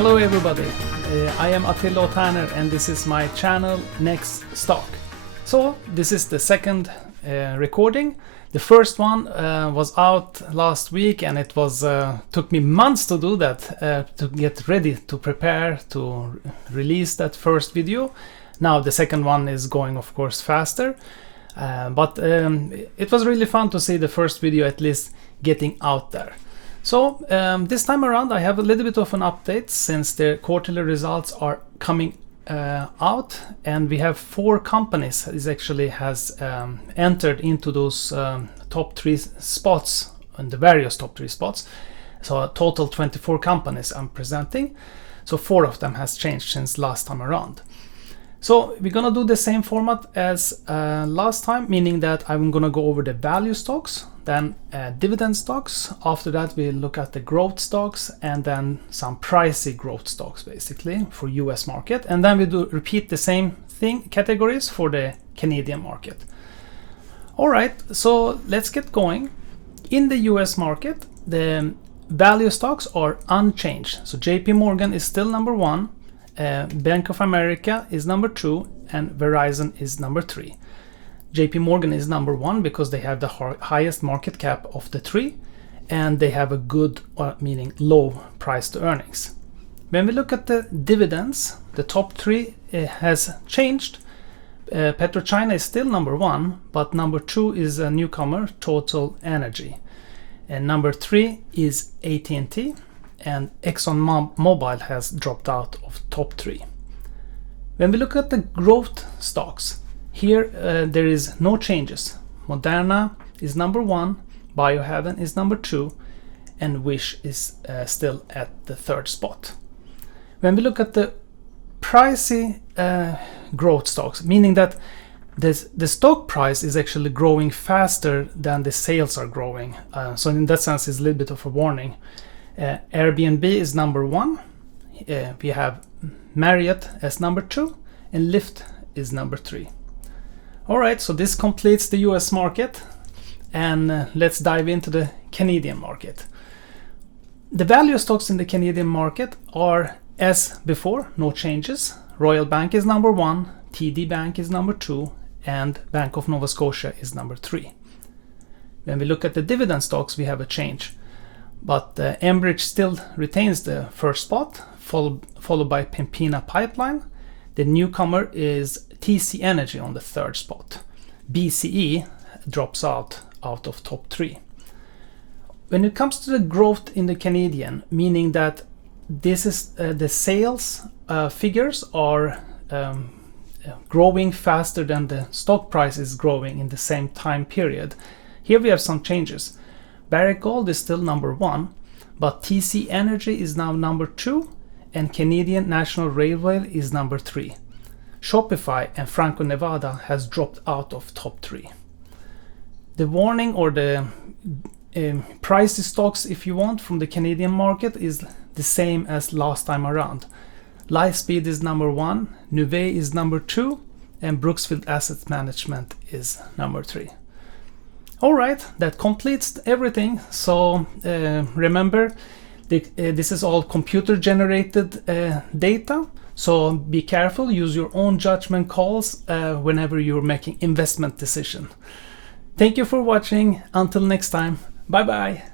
Hello everybody, I am Attila Otaner and this is my channel Next Stock. So this is the second recording. The first one was out last week and it was took me months to do that, to get ready to prepare to release that first video. Now the second one is going of course faster, but it was really fun to see the first video at least getting out there. So this time around I have a little bit of an update since the quarterly results are coming out, and we have 4 companies that actually has entered into those top 3 spots, and the various top 3 spots. So a total 24 companies I'm presenting. So 4 of them has changed since last time around. So we're gonna do the same format as last time, meaning that I'm gonna go over the value stocks, then dividend stocks. After that we look at the growth stocks and then some pricey growth stocks basically for US market, and then we repeat the same thing categories for the Canadian market. All right, so let's get going. In the US market, the value stocks are unchanged. So JP Morgan is still number 1, Bank of America is number 2, and Verizon is number 3. JP Morgan is number 1 because they have the highest market cap of the 3, and they have a good, meaning low price to earnings. When we look at the dividends, the top 3 has changed. PetroChina is still number 1, but number 2 is a newcomer, Total Energy. And number 3 is AT&T, and ExxonMobil has dropped out of top 3. When we look at the growth stocks, here there is no changes. Moderna is number 1, Biohaven is number 2, and Wish is still at the 3rd spot. When we look at the pricey growth stocks, meaning that the stock price is actually growing faster than the sales are growing. So in that sense it's a little bit of a warning. Airbnb is number 1, we have Marriott as number 2, and Lyft is number 3. Alright, so this completes the US market, and let's dive into the Canadian market. The value stocks in the Canadian market are as before, no changes. Royal Bank is number 1, TD Bank is number 2, and Bank of Nova Scotia is number 3. When we look at the dividend stocks, we have a change. But Enbridge still retains the 1st spot, followed by Pembina Pipeline. The newcomer is TC Energy on the 3rd spot. BCE drops out of top 3. When it comes to the growth in the Canadian, meaning that this is the sales figures are growing faster than the stock price is growing in the same time period. Here we have some changes. Barrick Gold is still number 1, but TC Energy is now number 2, and Canadian National Railway is number 3. Shopify and Franco-Nevada has dropped out of top 3. The warning, or the pricey stocks if you want from the Canadian market, is the same as last time around. Lightspeed is number 1, Nuvei is number 2, and Brooksfield Asset Management is number 3. Alright, that completes everything. So remember, this is all computer generated data, so be careful, use your own judgment calls whenever you're making investment decision. Thank you for watching. Until next time, bye bye.